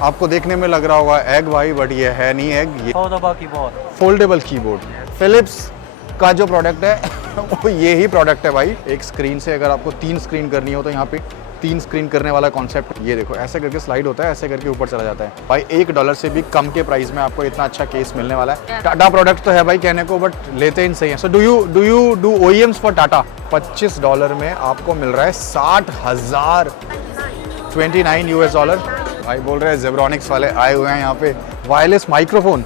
आपको देखने में लग रहा होगा एग भाई, बट ये है नहीं एग, ये फोल्डेबल कीबोर्ड। फिलिप्स का जो प्रोडक्ट है वो ये ही प्रोडक्ट है भाई। एक स्क्रीन से अगर आपको 3 स्क्रीन करनी हो तो यहाँ पे 3 स्क्रीन करने वाला कॉन्सेप्ट, ये देखो ऐसे करके स्लाइड होता है, ऐसे करके ऊपर चला जाता है भाई। $1 से भी कम के प्राइस में आपको इतना अच्छा केस मिलने वाला है। टाटा प्रोडक्ट तो है भाई कहने को, बट लेते ही सही है। So do you do OEMs for Tata? $25 में आपको मिल रहा है 60,000, $29 भाई। बोल रहे हैं जेब्रॉनिक्स वाले आए हुए हैं यहाँ पे। Wireless microphone,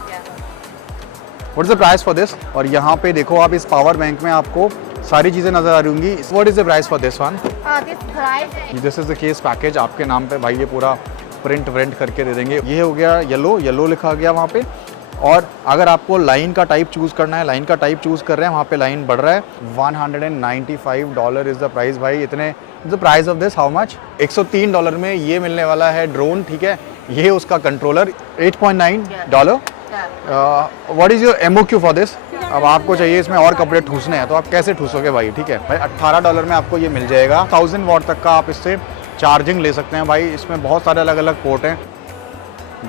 what is the price for this? और यहाँ पे देखो आप इस पावर बैंक में आपको सारी चीजें नजर आ रही होंगी। What is the price for this one? This is the case package आपके नाम पे भाई, ये पूरा प्रिंट करके दे देंगे। ये हो गया येलो लिखा गया वहाँ पे। और अगर आपको लाइन का टाइप चूज करना है, लाइन का टाइप चूज कर रहे हैं, वहाँ पे लाइन बढ़ रहा है। $195 इज द प्राइस भाई। इतने the price of this how much? $103 में ये मिलने वाला है ड्रोन, ठीक है। ये उसका controller $8.9। What is your MOQ for this? अब आपको चाहिए इसमें और कपड़े ठूसने हैं तो आप कैसे ठूसोगे भाई, ठीक है भाई। $18 में आपको ये मिल जाएगा। 1000 वॉट तक का आप इससे चार्जिंग ले सकते हैं भाई। इसमें बहुत सारे अलग अलग पोर्ट हैं।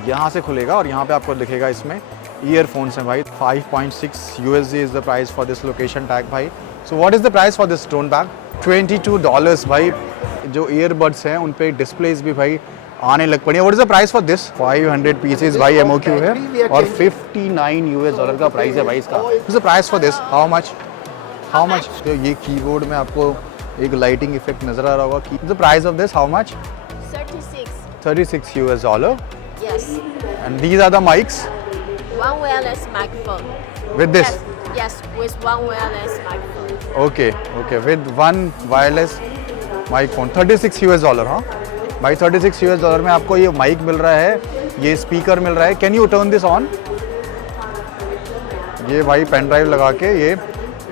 यहाँ से खुलेगा और यहाँ पे आपको दिखेगा इसमें ईयरफोन्स हैं भाई। 5.6 USD is the price for this location tag भाई। So what is the price for this drone bag? $22 भाई। जो ईयरबड्स हैं उन पे डिस्प्लेज भी भाई आने लग पड़ी है। What is the price for this? 500 pieces भाई MOQ है और $59 का प्राइस है भाई इसका। What is the price for this? How much? तो ये कीबोर्ड में आपको एक लाइटिंग इफेक्ट नजर आ रहा होगा। The price of this how much? 36 $36। Yes. And these are the mics? One wireless microphone. With this? Yes, with one wireless microphone. Okay, with one wireless microphone. $36 हाँ भाई। $36 में आपको ये माइक मिल रहा है, ये स्पीकर मिल रहा है। Can U turn this on? ये भाई पेन ड्राइव लगा के ये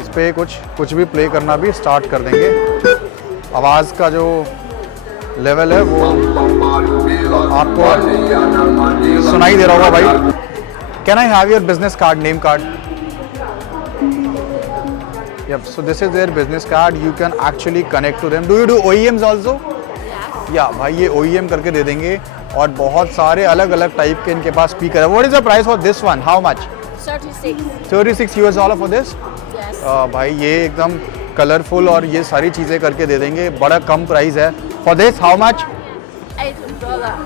इस पे कुछ भी प्ले करना भी स्टार्ट कर देंगे। आवाज़ का जो लेवल है वो आपको सुनाई दे रहा होगा भाई। Can I have your business card, name card? Yep, so this is their business card. You can actually connect to them. Do you do OEMs also? Yes. या भाई ये OEM करके दे देंगे। और बहुत सारे अलग अलग टाइप के इनके पास स्पीकर है। What is the price for this one? How much? 36. $36 for this? Yes. भाई ये एकदम कलरफुल और ये सारी चीज़ें करके दे देंगे। बड़ा कम प्राइस है। For this how much? $8.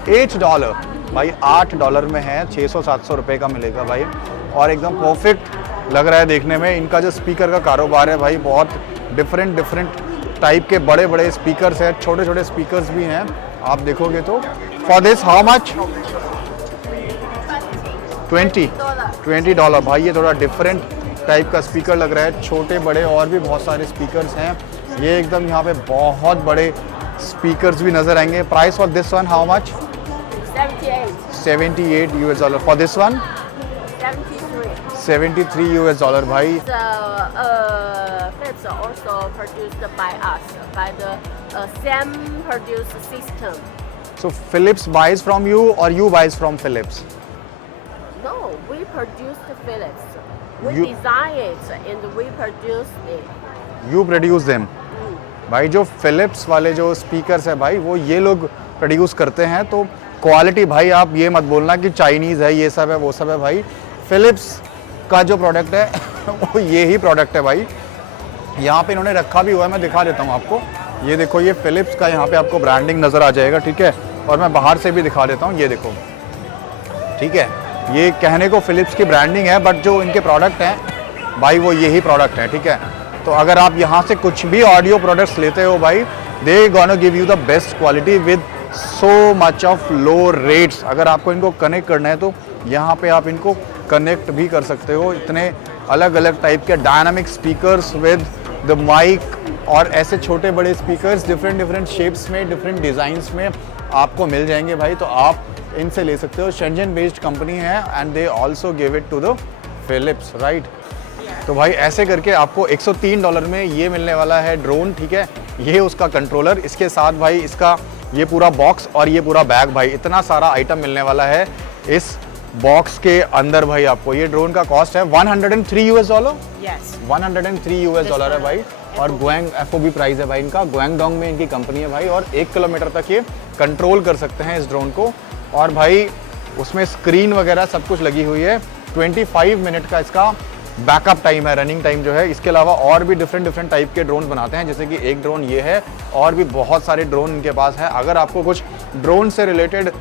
$8 भाई। $8 में है। 600-700 रुपये का मिलेगा भाई। और एकदम परफेक्ट लग रहा है देखने में। इनका जो स्पीकर का कारोबार है भाई, बहुत डिफरेंट टाइप के बड़े बड़े स्पीकर्स हैं, छोटे छोटे स्पीकर्स भी हैं आप देखोगे तो। For this how much? $20 भाई। ये थोड़ा डिफरेंट टाइप का स्पीकर लग रहा है। छोटे बड़े और भी बहुत सारे स्पीकर्स हैं। ये एकदम यहाँ पे बहुत बड़े स्पीकर्स भी नजर आएंगे। Price for this one how much? 78 $78 for this one? 73 $73 भाई। Philips also produced by us, by the same produce system. So Philips buys from you or you buys from Philips? No, we produced Philips. We You- design it and we produce it. You produce them? भाई जो Philips वाले जो speakers है भाई, वो ये लोग produce करते हैं। तो क्वालिटी भाई आप ये मत बोलना कि चाइनीज़ है, ये सब है, वो सब है भाई। Philips का जो प्रोडक्ट है वो ये ही प्रोडक्ट है भाई। यहाँ पे इन्होंने रखा भी हुआ है, मैं दिखा देता हूँ आपको। ये देखो, ये Philips का यहाँ पे आपको ब्रांडिंग नज़र आ जाएगा, ठीक है। और मैं बाहर से भी दिखा देता हूँ, ये देखो, ठीक है। ये कहने को Philips की ब्रांडिंग है, बट जो इनके प्रोडक्ट हैं भाई वो यही प्रोडक्ट हैं, ठीक है। तो अगर आप यहाँ से कुछ भी ऑडियो प्रोडक्ट्स लेते हो भाई, they gonna give you the best quality with so much of low rates. अगर आपको इनको कनेक्ट करना है तो यहाँ पे आप इनको कनेक्ट भी कर सकते हो। इतने अलग अलग टाइप के dynamic speakers with the mic और ऐसे छोटे बड़े स्पीकर्स डिफरेंट शेप्स में, डिफरेंट डिज़ाइंस में आपको मिल जाएंगे भाई। तो आप इनसे ले सकते हो। शेंजन बेस्ड कंपनी है and they also give it to the Philips, right. तो भाई ऐसे करके आपको $103 में ये मिलने वाला है ड्रोन, ठीक है। ये उसका कंट्रोलर, इसके साथ भाई इसका ये पूरा बॉक्स और ये पूरा बैग भाई, इतना सारा आइटम मिलने वाला है इस बॉक्स के अंदर भाई आपको। ये ड्रोन का कॉस्ट है $103। Yes. $103 है भाई। और गुआंग FOB प्राइस है भाई इनका। गुआंगडोंग में इनकी कंपनी है भाई। और 1 किलोमीटर तक ये कंट्रोल कर सकते हैं इस ड्रोन को। और भाई उसमें स्क्रीन वगैरह सब कुछ लगी हुई है। 25 मिनट का इसका बैकअप टाइम है, रनिंग टाइम जो है। इसके अलावा और भी डिफरेंट टाइप के ड्रोन बनाते हैं, जैसे कि एक ड्रोन ये है और भी बहुत सारे ड्रोन इनके पास है। अगर आपको कुछ ड्रोन से रिलेटेड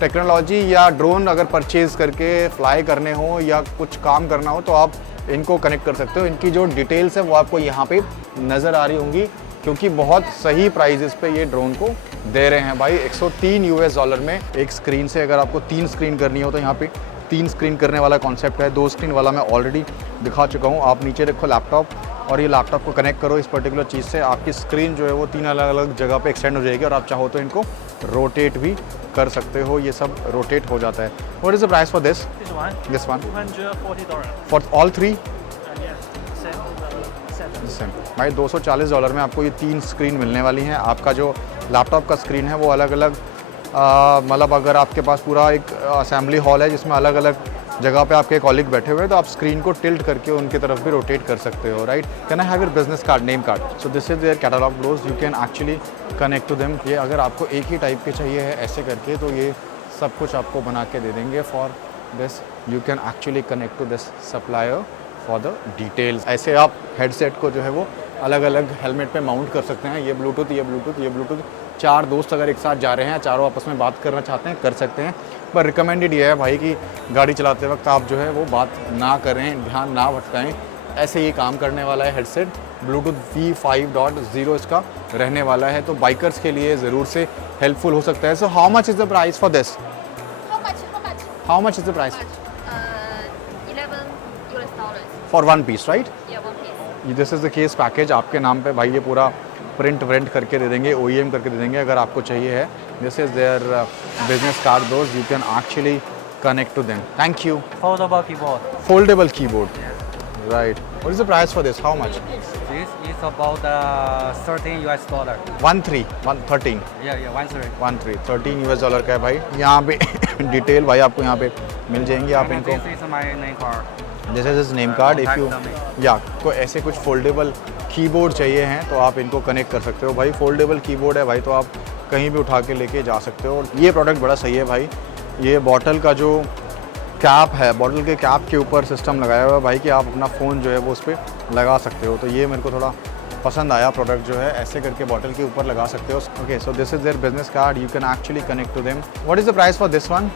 टेक्नोलॉजी या ड्रोन अगर परचेज करके फ्लाई करने हो या कुछ काम करना हो तो आप इनको कनेक्ट कर सकते हो। इनकी जो डिटेल्स है वो आपको यहाँ पे नज़र आ रही होंगी, क्योंकि बहुत सही प्राइजेस पे ये ड्रोन को दे रहे हैं भाई। $103 में एक स्क्रीन से अगर आपको 3 स्क्रीन करनी हो तो यहाँ पे 3 स्क्रीन करने वाला कॉन्सेप्ट है। 2 स्क्रीन वाला मैं ऑलरेडी दिखा चुका हूँ। आप नीचे देखो लैपटॉप और ये लैपटॉप को कनेक्ट करो इस पर्टिकुलर चीज़ से, आपकी स्क्रीन जो है वो 3 अलग अलग जगह पे एक्सटेंड हो जाएगी और आप चाहो तो इनको रोटेट भी कर सकते हो। ये सब रोटेट हो जाता है। What is the price for this? This one $240. For all 3? Same. भाई $240 में आपको ये 3 स्क्रीन मिलने वाली हैं। आपका जो लैपटॉप का स्क्रीन है वो अलग अलग मतलब अगर आपके पास पूरा एक असेंबली हॉल है जिसमें अलग अलग जगह पे आपके कॉलीग बैठे हुए हैं तो आप स्क्रीन को टिल्ट करके उनकी तरफ भी रोटेट कर सकते हो, right? Can I have your business card, name card? So this is their catalogue bros, you can actually connect to them. ये अगर आपको एक ही टाइप के चाहिए है ऐसे करके तो ये सब कुछ आपको बना के दे देंगे। For this you can actually connect to this supplier for the details. ऐसे आप हेडसेट को जो है वो अलग अलग हेलमेट पे माउंट कर सकते हैं। ये ब्लूटूथ, ये ब्लूटूथ, ये ब्लूटूथ। 4 दोस्त अगर एक साथ जा रहे हैं, चारों आपस में बात करना चाहते हैं, कर सकते हैं। पर रिकमेंडेड ये है भाई कि गाड़ी चलाते वक्त आप जो है वो बात ना करें, ध्यान ना भटकाएं। ऐसे ही काम करने वाला है हेडसेट। ब्लूटूथ V5.0 इसका रहने वाला है, तो बाइकर्स के लिए ज़रूर से हेल्पफुल हो सकता है। So how much is the price for this? How much is the price? $11. For 1 piece, right? Yeah, 1 piece. This is the case package. आपके नाम पे भाई ये पूरा प्रिंट व्रिंट करके दे देंगे, OEM करके दे देंगे अगर आपको चाहिए है। This is their business card दोस्त, you can actually connect to them. Thank you. Foldable keyboard. Foldable keyboard. Right. What is the price for this? How much? This is about $13. 13. Yeah, 13. 13 का है भाई। यहाँ पे डिटेल भाई आपको यहाँ पे मिल जाएंगी। आप इनको This is my name card. This is name card. If you या को ऐसे कुछ फोल्डेबल कीबोर्ड चाहिए हैं तो आप इनको कनेक्ट कर सकते हो भाई। फोल्डेबल कीबोर्ड है भाई तो आप कहीं भी उठा के लेके जा सकते हो। ये प्रोडक्ट बड़ा सही है भाई। ये बॉटल का जो कैप है, बॉटल के कैप के ऊपर सिस्टम लगाया हुआ है भाई कि आप अपना फ़ोन जो है वो उस पर लगा सकते हो। तो ये मेरे को थोड़ा पसंद आया प्रोडक्ट जो है, ऐसे करके बॉटल के ऊपर लगा सकते हो। Okay, so this is their business card, you can actually connect to them. What is the price for this one?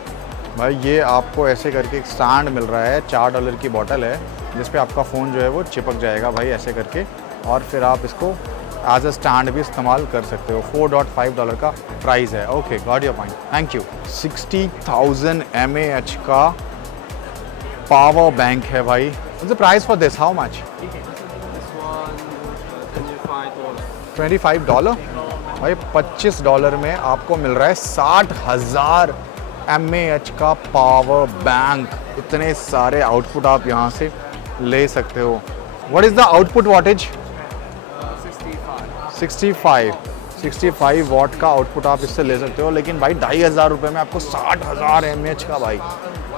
भाई ये आपको ऐसे करके एक स्टैंड मिल रहा है। $4 की बॉटल है जिस पे आपका फ़ोन जो है वो चिपक जाएगा भाई ऐसे करके, और फिर आप इसको एज अ स्टैंड भी इस्तेमाल कर सकते हो। $4.5 का प्राइस है। Okay, got your point, thank you. 60,000 mAh का पावर बैंक है भाई। The price for this how much? This one, $25. $25 भाई। $25 में आपको मिल रहा है 60,000 mAh का पावर बैंक। इतने सारे आउटपुट आप यहाँ से ले सकते हो। What is the output wattage? 65 what का आउटपुट आप इससे ले सकते हो। लेकिन भाई $2,500 में आपको 60,000 mAh का भाई,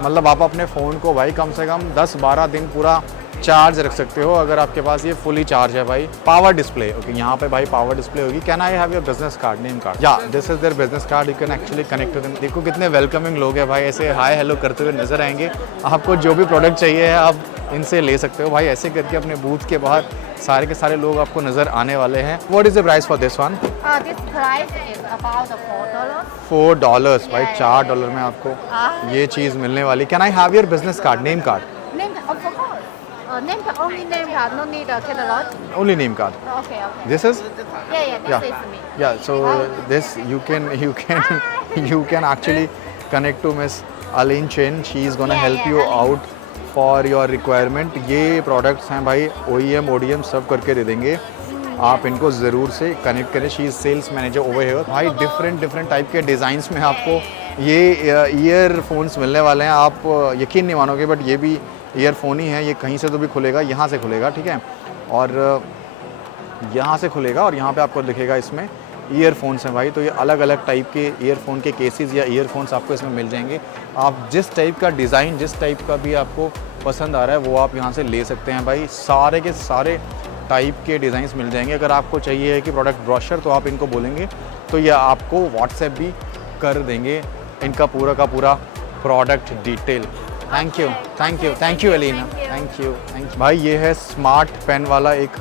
मतलब आप अपने फ़ोन को भाई कम से कम 10-12 दिन पूरा चार्ज रख सकते हो अगर आपके पास ये फुली चार्ज है भाई। पावर डिस्प्ले, ओके, यहाँ पे भाई पावर डिस्प्ले होगी। Can I have your business card, name card? या this is their business card, you can actually connect to them. देखो कितने वेलकमिंग लोग हैं भाई, ऐसे हाय हेलो करते हुए नजर आएंगे। आपको जो भी प्रोडक्ट चाहिए है आप इनसे ले सकते हो भाई। ऐसे करके अपने बूथ के बाहर सारे के सारे लोग आपको नजर आने वाले हैं। What is the price for this one? This price is about $4. $4 भाई। $4 में आपको ये चीज़ मिलने वाली। Can I have your business card, name card? Name, of course. Name card, only name card, no need a catalog. Only name card. Okay. This is? Yeah, this Yeah. is me. Yeah, so this you can actually connect to Miss Aline Chen. She is gonna Yeah, help yeah, you Aline. out for your requirement. ये products हैं भाई, OEM, ODM सब करके दे देंगे। आप इनको ज़रूर से कनेक्ट करें। She is sales manager over here भाई। डिफरेंट टाइप के डिज़ाइंस में आपको ये ईयरफोन्स मिलने वाले हैं। आप यकीन नहीं मानोगे बट ये भी ईयरफोन ही है। ये कहीं से तो भी खुलेगा, यहाँ से खुलेगा, ठीक है, और यहाँ से खुलेगा और यहाँ पे आपको दिखेगा इसमें ईयरफोन्स हैं भाई। तो ये अलग अलग टाइप के ईयरफोन के केसेस या ईयरफोन्स आपको इसमें मिल जाएंगे। आप जिस टाइप का डिज़ाइन, जिस टाइप का भी आपको पसंद आ रहा है वो आप यहाँ से ले सकते हैं भाई। सारे के सारे टाइप के डिज़ाइंस मिल जाएंगे। अगर आपको चाहिए है कि प्रोडक्ट ब्रोशर तो आप इनको बोलेंगे तो ये आपको व्हाट्सएप भी कर देंगे। इनका पूरा का पूरा product detail. Thank you thank you thank you Elina, thank you thank you. भाई ये है स्मार्ट पेन वाला एक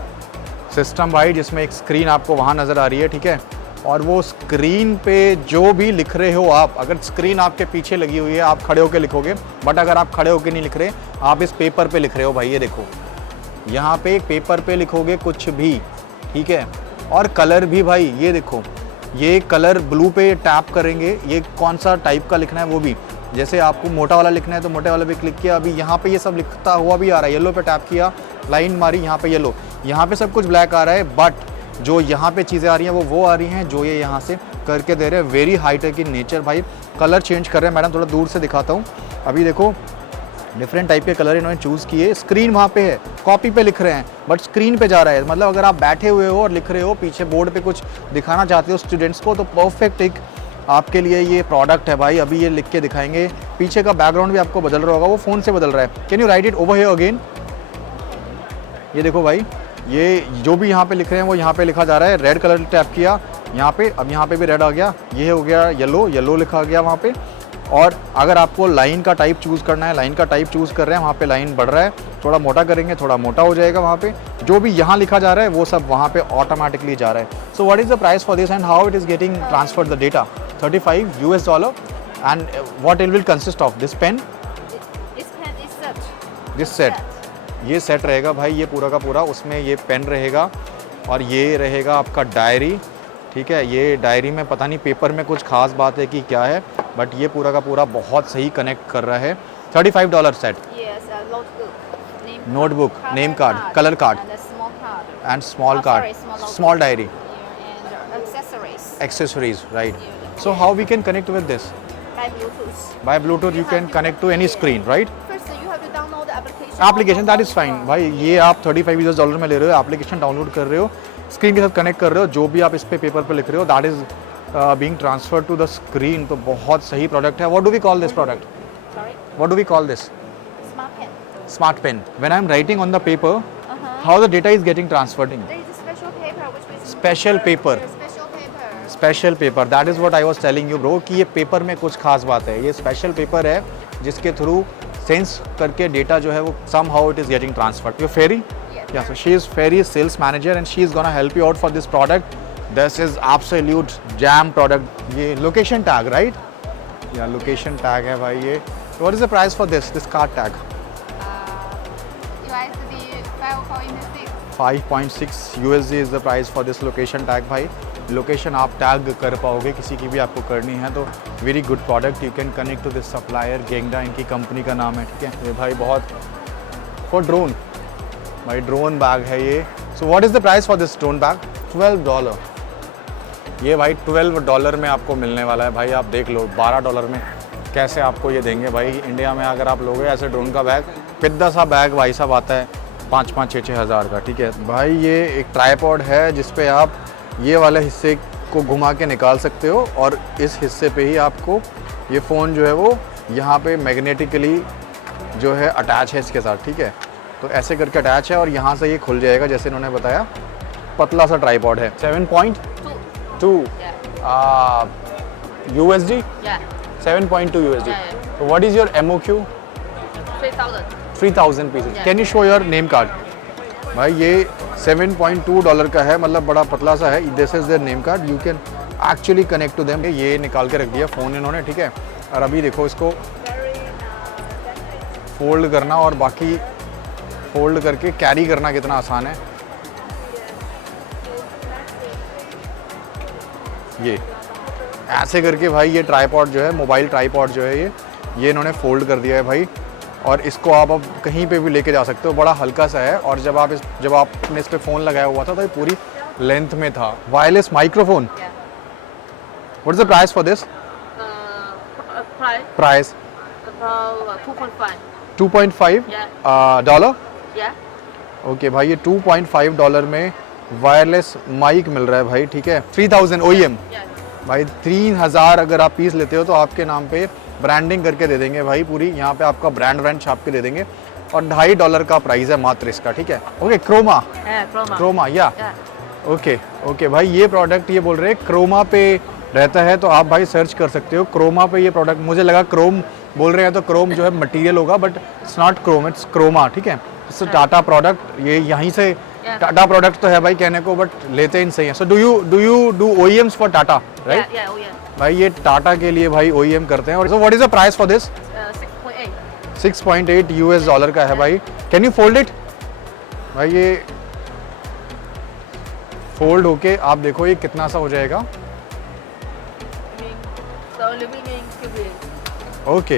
सिस्टम भाई, जिसमें एक स्क्रीन आपको वहाँ नज़र आ रही है, ठीक है। और वो स्क्रीन पे जो भी लिख रहे हो आप, अगर स्क्रीन आपके पीछे लगी हुई है आप खड़े होकर लिखोगे, बट अगर आप खड़े होकर नहीं लिख रहे, आप इस पेपर पे लिख रहे हो भाई, ये देखो यहाँ पे पेपर पे लिखोगे कुछ भी, ठीक है। और कलर भी भाई ये देखो, ये कलर ब्लू पे टैप करेंगे, ये कौन सा टाइप का लिखना है वो भी, जैसे आपको मोटा वाला लिखना है तो मोटे वाला पे क्लिक किया, अभी यहाँ पे ये सब लिखता हुआ भी आ रहा है, येलो पे टैप किया, लाइन मारी, यहाँ पे येलो, यहाँ पे सब कुछ ब्लैक आ रहा है, बट जो यहाँ पे चीज़ें आ रही हैं वो आ रही हैं जो ये यहाँ से करके दे रहे हैं। वेरी हाईटेक इन नेचर भाई। कलर चेंज कर रहे हैं मैडम, थोड़ा दूर से दिखाता हूँ। अभी देखो डिफरेंट टाइप के कलर इन्होंने चूज़ किए। स्क्रीन वहाँ पे है, कॉपी पे लिख रहे हैं बट स्क्रीन पे जा रहा है, मतलब अगर आप बैठे हुए हो और लिख रहे हो, पीछे बोर्ड पे कुछ दिखाना चाहते हो स्टूडेंट्स को, तो परफेक्ट एक आपके लिए ये प्रोडक्ट है भाई। अभी ये लिख के दिखाएंगे, पीछे का बैकग्राउंड भी आपको बदल रहा होगा, वो फ़ोन से बदल रहा है। Can you right it over here again? ये देखो भाई, ये जो भी यहाँ पे लिख रहे हैं वो यहाँ पे लिखा जा रहा है। रेड कलर टैप किया यहाँ पे, अब यहाँ पे भी रेड आ गया, ये हो गया येलो, येलो लिखा गया वहाँ पे। और अगर आपको लाइन का टाइप चूज़ करना है, लाइन का टाइप चूज़ कर रहे हैं, वहाँ पे लाइन बढ़ रहा है, थोड़ा मोटा करेंगे थोड़ा मोटा हो जाएगा वहाँ पे। जो भी यहाँ लिखा जा रहा है वो सब वहाँ पे ऑटोमेटिकली जा रहा है। So what is the price for this and how it is getting transferred the data? $35 and what it will consist of this pen? This pen is such. This set, ये सेट रहेगा भाई, ये पूरा का पूरा, उसमें ये पेन रहेगा और ये रहेगा आपका डायरी, ठीक है। ये डायरी में पता नहीं पेपर में कुछ खास बात है कि क्या है, बट ये पूरा का पूरा बहुत सही कनेक्ट कर रहा है। $35 set. Yes, a notebook. Notebook, name card, color card. And a small card. And small card, Sorry, small diary, Yeah, and accessories. accessories, right? Yeah. So how we can connect with this? By Bluetooth. By Bluetooth you can connect to any screen, right? First, you have to download the application. Application that is fine भाई। ये आप $35 में ले रहे हो, application download कर रहे हो, स्क्रीन के साथ कनेक्ट कर रहे हो, जो भी आप इस पे पेपर पे लिख रहे हो that is being transferred to the screen. तो बहुत सही प्रोडक्ट है। What do we call this product? Sorry. What do we call this? Smart pen. Smart pen. When I am writing on the paper, how the data is getting transferring? There is a special paper which is Special paper. Special paper. Special paper, that is what I was telling you bro, कि ये paper में कुछ खास बात है। ये special paper है जिसके थ्रू सेंस करके डेटा जो है वो somehow it is getting transferred. You're Ferry? Yes. Yeah, so she is Ferry's sales manager and she is gonna help you out for this product. This is absolute jam product. ये location tag, right? Yeah, location tag है भाई ये. What is the price for this card tag? USD 5.6. 5.6 USD is the price for this location tag भाई. Location आप tag कर पाओगे, किसी की भी आपको करनी है तो very good product. You can connect to this supplier, गेंगडा इनकी कंपनी का नाम है, ठीक है। ये भाई बहुत फॉर ड्रोन, भाई ड्रोन बैग है ये। सो what is the price for this drone bag? $12। ये भाई $12 में आपको मिलने वाला है भाई। आप देख लो $12 में कैसे आपको ये देंगे भाई। इंडिया में अगर आप लोगे ऐसे ड्रोन का बैग, पिद्दा सा बैग भाई साहब आता है 5-6 हज़ार का, ठीक है भाई। ये एक ट्राइपॉड है जिसपे आप ये वाले हिस्से को घुमा के निकाल सकते हो और इस हिस्से पे ही आपको ये फ़ोन जो है वो यहाँ पे मैग्नेटिकली जो है अटैच है इसके साथ, ठीक है। तो ऐसे करके अटैच है और यहाँ से ये खुल जाएगा, जैसे इन्होंने बताया। पतला सा ट्राइपॉड है। 7.2 USD? Yeah. 7.2 USD. Yeah. So what is your MOQ? 3,000. 3,000 pieces. Yeah. Can you show your name card? भाई ये $7.2 का है, मतलब बड़ा पतला सा है। This is their name card, you can actually connect to them. ये निकाल के रख दिया फ़ोन इन्होंने, ठीक है। और अभी देखो इसको फोल्ड करना और बाकी फोल्ड करके कैरी करना कितना आसान है। ये ऐसे करके भाई ये ट्राइपॉड जो है, मोबाइल ट्राइपॉड जो है ये इन्होंने फोल्ड कर दिया है भाई। और इसको आप अब कहीं पे भी लेके जा सकते हो, बड़ा हल्का सा है। और जब आपने इस पे फ़ोन लगाया हुआ था तो ये पूरी लेंथ में था। Wireless microphone. Yeah. What is the price for this? Price price about 2.5. $2.5 Yeah. Dollar. Yeah. Okay भाई, ये $2.5 में वायरलेस माइक मिल रहा है भाई, ठीक है। 3000 OEM Yeah. भाई। 3000 अगर आप पीस लेते हो तो आपके नाम पे ब्रांडिंग करके दे देंगे भाई पूरी। यहाँ पे आपका ब्रांड छाप के दे देंगे। और $2.5 का प्राइस है मात्र इसका, ठीक है। Okay, Croma. Yeah, Chroma. Croma, या Yeah. ओके भाई। ये प्रोडक्ट ये बोल रहे हैं क्रोमा पे रहता है तो आप भाई सर्च कर सकते हो क्रोमा पे ये प्रोडक्ट। मुझे लगा क्रोम बोल रहे हैं तो क्रोम जो है मटेरियल होगा, but it's not chrome, it's Chroma, ठीक है। इट्स टाटा प्रोडक्ट, ये यहीं से टाटा प्रोडक्ट तो है भाई कहने को, बट लेते इन सही है। So do you do OEMs for Tata, right? Yeah, oh yeah. भाई ये टाटा के लिए भाई OEM करते हैं। और सो what is the price for this? 6.8. 6.8 US dollar का है भाई। Can you fold it? भाई ये फोल्ड होके आप देखो ये कितना सा हो जाएगा। So aluminum tubing. Okay,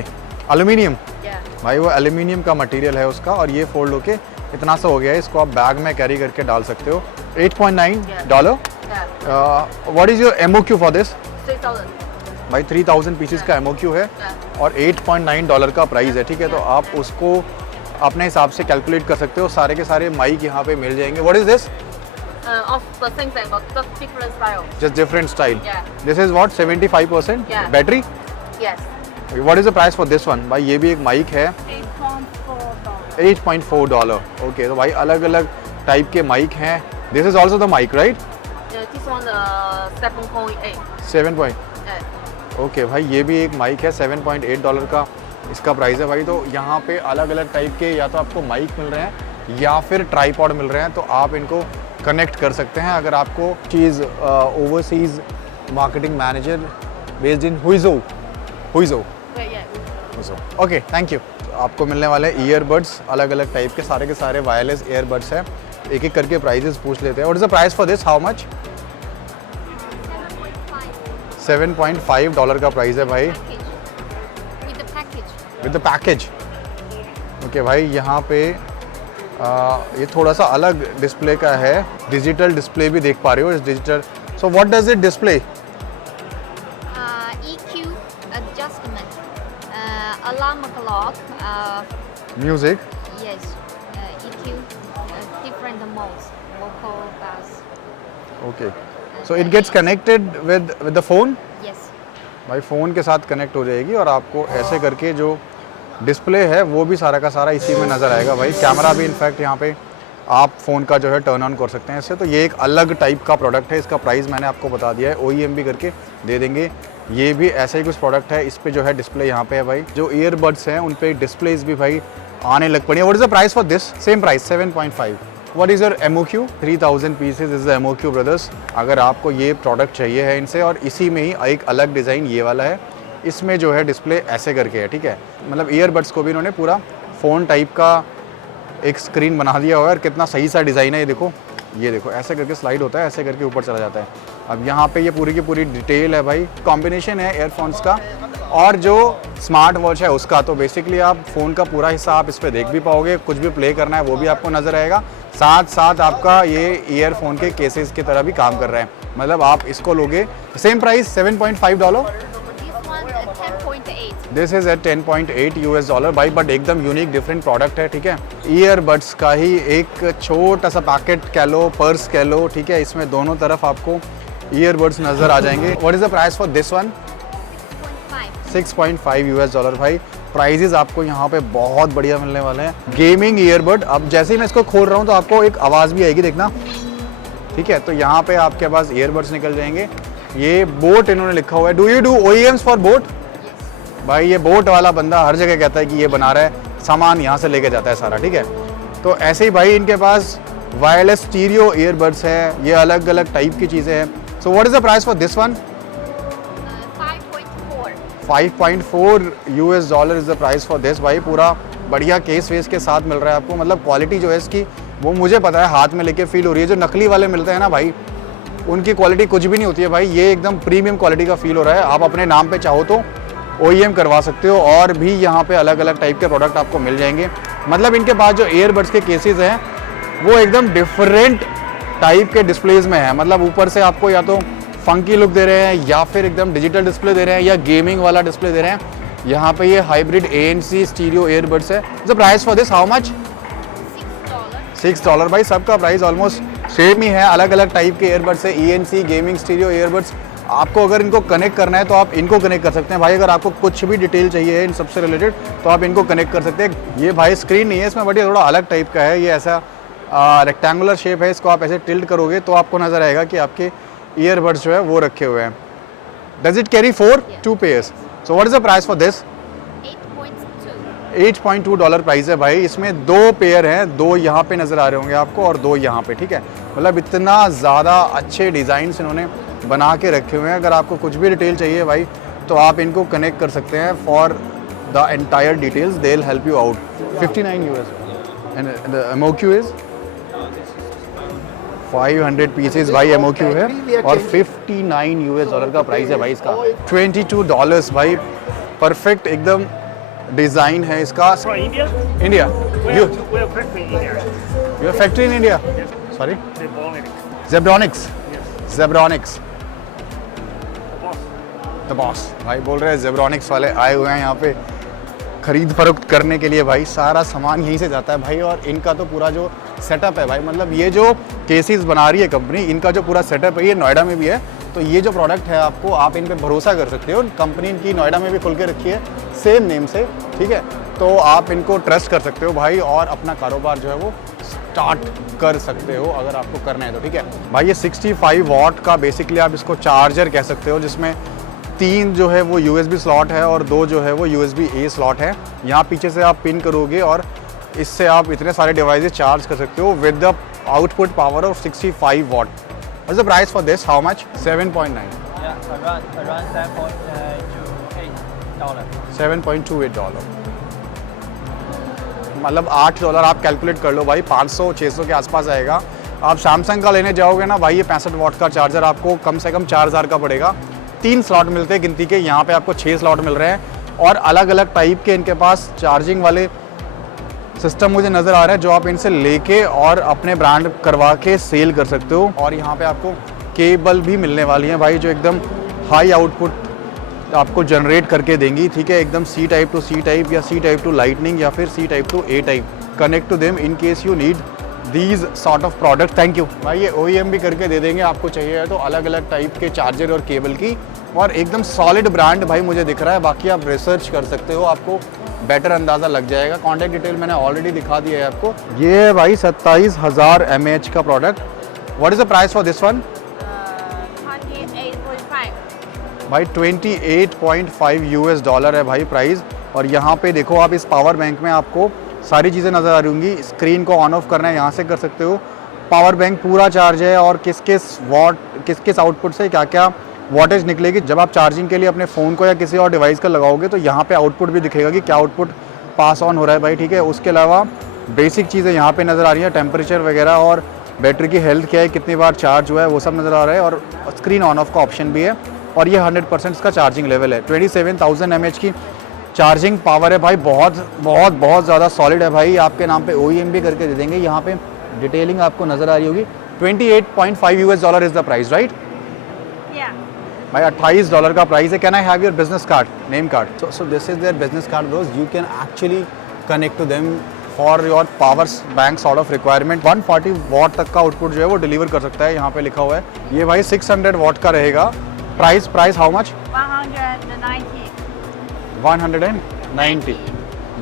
aluminium, Yeah. भाई वो एल्यूमिनियम का मटेरियल है उसका, और ये फोल्ड होके इतना सा हो गया है। इसको आप बैग में कैरी करके डाल सकते हो। 8.9 dollar. Yeah. What is your MOQ for this? 3,000. भाई 3000 पीसेस का MOQ है Yeah. और 8.9 डॉलर का प्राइस है, ठीक है। तो आप उसको अपने हिसाब से कैलकुलेट कर सकते हो। सारे के सारे माइक यहाँ पे मिल जाएंगे। What is this? Of the same thing, but just different style. Just different style. Yeah. This is what 75% Yeah. Battery. Yes. What is the price for this one? भाई ये भी एक माइक है, 8.4. 8.4 डॉलर। ओके, तो भाई अलग अलग type के माइक हैं। This is also the mic, right? This one 7.8. 7 point, Yeah. Okay भाई ये भी एक माइक है, 7.8 डॉलर का इसका प्राइस है भाई। तो यहाँ पे अलग अलग टाइप के या तो आपको माइक मिल रहे हैं या फिर ट्राईपॉड मिल रहे हैं, तो आप इनको कनेक्ट कर सकते हैं। अगर आपको चीज़ overseas marketing manager based in Huizhou. Yeah. Okay, thank you. आपको मिलने वाले ईयरबड्स अलग अलग टाइप के सारे वायरलेस ईयरबड्स हैं। एक एक करके प्राइजेस पूछ लेते हैं। What is the price for this? How much? 7.5 dollar का प्राइस है भाई With the package. With the package. Okay भाई यहाँ पे ये थोड़ा सा अलग डिस्प्ले का है। डिजिटल डिस्प्ले भी देख पा रहे हो इस digital. So what does it display? EQ adjustment, alarm clock, music. yes, EQ, different modes, vocal, bass, okay, so it gets connected with the phone. yes, भाई फ़ोन के साथ कनेक्ट हो जाएगी और आपको ऐसे करके जो डिस्प्ले है वो भी सारा का सारा इसी में नज़र आएगा भाई। कैमरा भी इनफैक्ट यहाँ पे आप फ़ोन का जो है टर्न ऑन कर सकते हैं इससे। तो ये एक अलग टाइप का प्रोडक्ट है। इसका प्राइस मैंने आपको बता दिया है, OEM भी करके दे देंगे। ये भी ऐसा ही कुछ प्रोडक्ट है। इस पे जो है डिस्प्ले यहाँ पे है भाई। जो ईयरबड्स हैं उन पे डिस्प्लेज भी भाई आने लग पड़ी है। What is the price for this? Same price 7.5। What is your MOQ? 3000 pieces is the MOQ brothers. अगर आपको ये प्रोडक्ट चाहिए है इनसे, और इसी में ही एक अलग डिज़ाइन ये वाला है, इसमें जो है डिस्प्ले ऐसे करके है, ठीक है। मतलब ईयरबड्स को भी इन्होंने पूरा फ़ोन टाइप का एक स्क्रीन बना दिया हुआ है। और कितना सही सा डिज़ाइन है ये देखो। ये देखो ऐसे करके स्लाइड होता है, ऐसे करके ऊपर चला जाता है। अब यहाँ पे ये पूरी की पूरी डिटेल है भाई। कॉम्बिनेशन है एयरफोन्स का और जो स्मार्ट वॉच है उसका। तो बेसिकली आप फ़ोन का पूरा हिस्सा आप इस पर देख भी पाओगे। कुछ भी प्ले करना है वो भी आपको नज़र आएगा। साथ साथ आपका ये ईयरफोन के केसेस की तरह भी काम कर रहा है। मतलब आप इसको लोगे, same price 7.5 dollar. this one 10.8, this is at 10.8 US dollar भाई, बट एकदम यूनिक डिफरेंट प्रोडक्ट है, ठीक है। ईयरबड्स का ही एक छोटा सा पैकेट कह लो, पर्स कह लो, ठीक है। इसमें दोनों तरफ आपको ईयरबड्स नज़र आ जाएंगे। What is the price for this one? 6.5, 6.5 US dollar भाई। प्राइजेस आपको यहाँ पे बहुत बढ़िया मिलने वाले हैं। Gaming earbud. अब जैसे ही मैं इसको खोल रहा हूँ तो आपको एक आवाज़ भी आएगी, देखना, ठीक है। तो यहाँ पे आपके पास ईयरबड्स निकल जाएंगे। ये बोट इन्होंने लिखा हुआ है। Do you do OEMs for boat? भाई ये बोट वाला बंदा हर जगह कहता है कि ये बना रहा है, सामान यहाँ से लेके जाता है सारा, ठीक है। तो ऐसे ही भाई इनके पास वायरलेस स्टीरियो ईयरबड्स है। ये अलग अलग टाइप की चीज़ें हैं। सो what is the price for this one? 5.4, 5.4 US dollar is the price for this भाई। पूरा बढ़िया केस वेस के साथ मिल रहा है आपको। मतलब क्वालिटी जो है इसकी वो मुझे पता है, हाथ में लेके फील हो रही है। जो नकली वाले मिलते हैं ना भाई, उनकी क्वालिटी कुछ भी नहीं होती है भाई। ये एकदम प्रीमियम क्वालिटी का फील हो रहा है। आप अपने नाम पे चाहो तो OEM करवा सकते हो। और भी यहाँ पे अलग अलग टाइप के प्रोडक्ट आपको मिल जाएंगे। मतलब इनके पास जो ईयरबड्स के केसेस हैं वो एकदम डिफरेंट टाइप के डिस्प्लेज में है। मतलब ऊपर से आपको या तो फंकी लुक दे रहे हैं या फिर एकदम डिजिटल डिस्प्ले दे रहे हैं या गेमिंग वाला डिस्प्ले दे रहे हैं। यहाँ पे ये हाइब्रिड ANC स्टीरियो ईयरबड्स है। The price for this how much? $6, $6 भाई। सबका प्राइस ऑलमोस्ट सेम ही है। अलग अलग टाइप के ईयरबड्स है, ANC गेमिंग स्टीरियो ईयरबड्स। आपको अगर इनको कनेक्ट करना है तो आप इनको कनेक्ट कर सकते हैं भाई। अगर आपको कुछ भी डिटेल चाहिए इन सबसे रिलेटेड तो आप इनको कनेक्ट कर सकते हैं। ये भाई स्क्रीन नहीं है इसमें, बट ये थोड़ा अलग टाइप का है। ये ऐसा रेक्टेंगुलर शेप है। इसको आप ऐसे टिल्ट करोगे तो आपको नज़र आएगा कि आपके ईयरबड्स जो है वो रखे हुए हैं। Does it carry 4? Yeah. 2 pairs. So what is the price for this? 8.2. $8.2 price है भाई। इसमें 2 पेयर हैं, 2 यहाँ पे नज़र आ रहे होंगे आपको और 2 यहाँ पे, ठीक है। मतलब इतना ज़्यादा अच्छे डिज़ाइंस इन्होंने बना के रखे हुए हैं। अगर आपको कुछ भी डिटेल चाहिए भाई तो आप इनको कनेक्ट कर सकते हैं for the entire details, they will help you out. 59 US and the MOQ is 500 pieces भाई MOQ है और $59 US का प्राइस है भाई इसका। $22 भाई, परफेक्ट एकदम डिज़ाइन है इसका। From India? India, We you have factory in India. Your factory in India, sorry, The Bolonic. Zebronics, Yes. Zebronics The boss. The boss भाई बोल रहे हैं। जेब्रॉनिक्स वाले आए हुए हैं यहाँ पे खरीद फरोख्त करने के लिए भाई। सारा सामान यहीं से जाता है भाई और इनका तो पूरा जो सेटअप है भाई, मतलब ये जो केसेस बना रही है कंपनी, इनका जो पूरा सेटअप है ये नोएडा में भी है। तो ये जो प्रोडक्ट है आपको, आप इन पे भरोसा कर सकते हो। कंपनी इनकी नोएडा में भी खुल के रखी है सेम नेम से, ठीक है। तो आप इनको ट्रस्ट कर सकते हो भाई और अपना कारोबार जो है वो स्टार्ट कर सकते हो अगर आपको करना है तो, ठीक है भाई। ये 65 वॉट का बेसिकली आप इसको चार्जर कह सकते हो, जिसमें 3 जो है वो USB स्लॉट है और 2 जो है वो USB A स्लॉट है। यहाँ पीछे से आप पिन करोगे और इससे आप इतने सारे डिवाइसेस चार्ज कर सकते हो with the output power of 65 what. What's the price for this? How much? 7.9, Yeah, around $7.28. $7.28, मतलब $8 आप कैलकुलेट कर लो भाई, 500-600 के आसपास आएगा। आप सैमसंग का लेने जाओगे ना भाई, ये 65 वॉट का चार्जर आपको कम से कम 4000 का पड़ेगा। 3 स्लॉट मिलते हैं गिनती के, यहाँ पे आपको 6 स्लॉट मिल रहे हैं और अलग अलग टाइप के इनके पास चार्जिंग वाले सिस्टम मुझे नज़र आ रहा है जो आप इनसे लेके और अपने ब्रांड करवा के सेल कर सकते हो। और यहाँ पे आपको केबल भी मिलने वाली है भाई जो एकदम हाई आउटपुट आपको जनरेट करके देंगी, ठीक है। एकदम C type to C type या C टाइप टू लाइटनिंग या फिर C type to A type. Connect to them in case you need these sort of product. Thank you भाई। ये OEM भी करके दे देंगे आपको चाहिए है तो, अलग अलग टाइप के चार्जर और केबल की, और एकदम सॉलिड ब्रांड भाई मुझे दिख रहा है। बाकी आप रिसर्च कर सकते हो, आपको बेटर अंदाज़ा लग जाएगा। कॉन्टैक्ट डिटेल मैंने ऑलरेडी दिखा दिया है आपको। ये है भाई 27,000 mAh का product. What is the price for this one? 28.5. भाई $28.5 US है भाई प्राइस। और यहाँ पे देखो आप इस पावर बैंक में आपको सारी चीज़ें नज़र आ रही होंगी। स्क्रीन को ऑन ऑफ करना है यहाँ से कर सकते हो। पावर बैंक पूरा चार्ज है और किस किस आउटपुट से क्या क्या वॉटेज निकलेगी। जब आप चार्जिंग के लिए अपने फ़ोन को या किसी और डिवाइस का लगाओगे तो यहाँ पे आउटपुट भी दिखेगा कि क्या आउटपुट पास ऑन हो रहा है भाई, ठीक है। उसके अलावा बेसिक चीज़ें यहाँ पे नज़र आ रही हैं, टेम्परेचर वगैरह और बैटरी की हेल्थ क्या है, कितनी बार चार्ज हुआ है, वो सब नज़र आ रहा है। और स्क्रीन ऑन ऑफ का ऑप्शन भी है और ये 100% का चार्जिंग लेवल है। 27,000 mAh की चार्जिंग पावर है भाई। बहुत ज़्यादा सॉलिड है भाई। आपके नाम पे OEM भी करके दे देंगे। यहाँ पे डिटेलिंग आपको नज़र आ रही होगी। $28.5 US is the price, right? Yeah. भाई $28 का प्राइस है। Can I have your business card, name card? So this is their business card bros. You can actually connect to them for your power bank sort of requirement. 140 watt तक का output जो है वो deliver कर सकता है। यहाँ पे लिखा हुआ है। ये भाई 600 वॉट का रहेगा। Price how much? 190.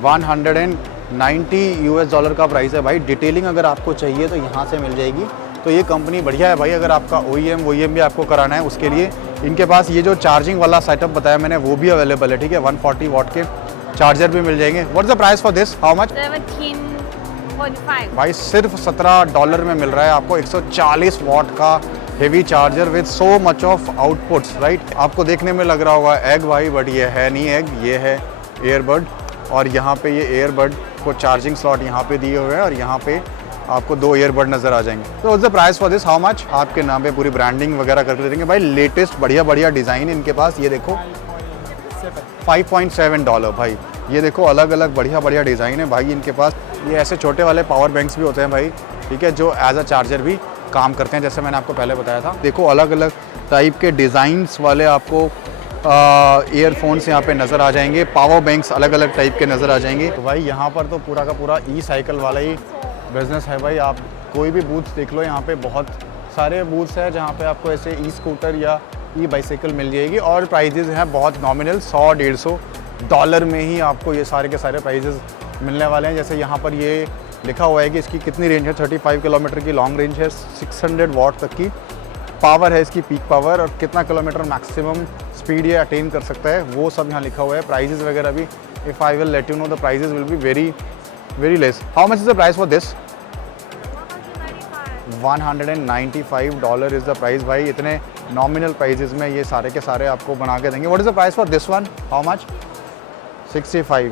190 US का प्राइस है भाई। डिटेलिंग अगर आपको चाहिए तो यहाँ से मिल जाएगी। तो ये कंपनी बढ़िया है भाई। अगर आपका OEM भी आपको कराना है उसके लिए इनके पास ये जो चार्जिंग वाला सेटअप बताया मैंने वो भी अवेलेबल है, ठीक है। 140 वॉट के चार्जर भी मिल जाएंगे। What's the price for this? How much? 17.5. भाई सिर्फ $17 में मिल रहा है आपको 140 वॉट का heavy charger with so much of outputs, right. आपको देखने में लग रहा होगा एग भाई, बट ये है नहीं एग, ये है एयरबड। और यहाँ पे ये एयरबड को चार्जिंग स्लॉट यहाँ पे दिए हुए हैं और यहाँ पे आपको 2 ईयरबड नज़र आ जाएंगे। तो what's the price for this? How much? आपके नाम पे पूरी ब्रांडिंग वगैरह करके दे देंगे भाई। लेटेस्ट बढ़िया डिज़ाइन इनके पास। ये देखो $5.7 भाई। ये देखो अलग अलग बढ़िया डिज़ाइन है भाई इनके पास। ये ऐसे छोटे वाले पावर बैंक्स भी होते हैं भाई, ठीक है, जो एज अ चार्जर भी काम करते हैं, जैसे मैंने आपको पहले बताया था। देखो अलग अलग टाइप के डिज़ाइंस वाले आपको ईयरफोन्स यहाँ पे नज़र आ जाएंगे। पावर बैंक्स अलग अलग टाइप के नज़र आ जाएंगे। तो भाई यहाँ पर तो पूरा का पूरा ई-साइकिल वाला ही बिज़नेस है भाई। आप कोई भी बूथ देख लो, यहाँ पे बहुत सारे बूथ्स हैं जहाँ पे आपको ऐसे ई-स्कूटर या ई-बाइसाइकिल मिल जाएगी। और प्राइजेज़ हैं बहुत नॉमिनल, $100-150 में ही आपको ये सारे के सारे प्राइजेज़ मिलने वाले हैं। जैसे यहाँ पर ये लिखा हुआ है कि इसकी कितनी रेंज है, 35 किलोमीटर की लॉन्ग रेंज है, 600 वॉट तक की पावर है इसकी, पीक पावर, और कितना किलोमीटर मैक्सिमम स्पीड ये अटेन कर सकता है वो सब यहाँ लिखा हुआ है। प्राइजेस वगैरह भी, if I will let you know the prices will be very less. How much is the price for this? $195 is the price. भाई इतने नॉमिनल प्राइजेस में ये सारे के सारे आपको बना के देंगे। What is the price for this one? How much? 65।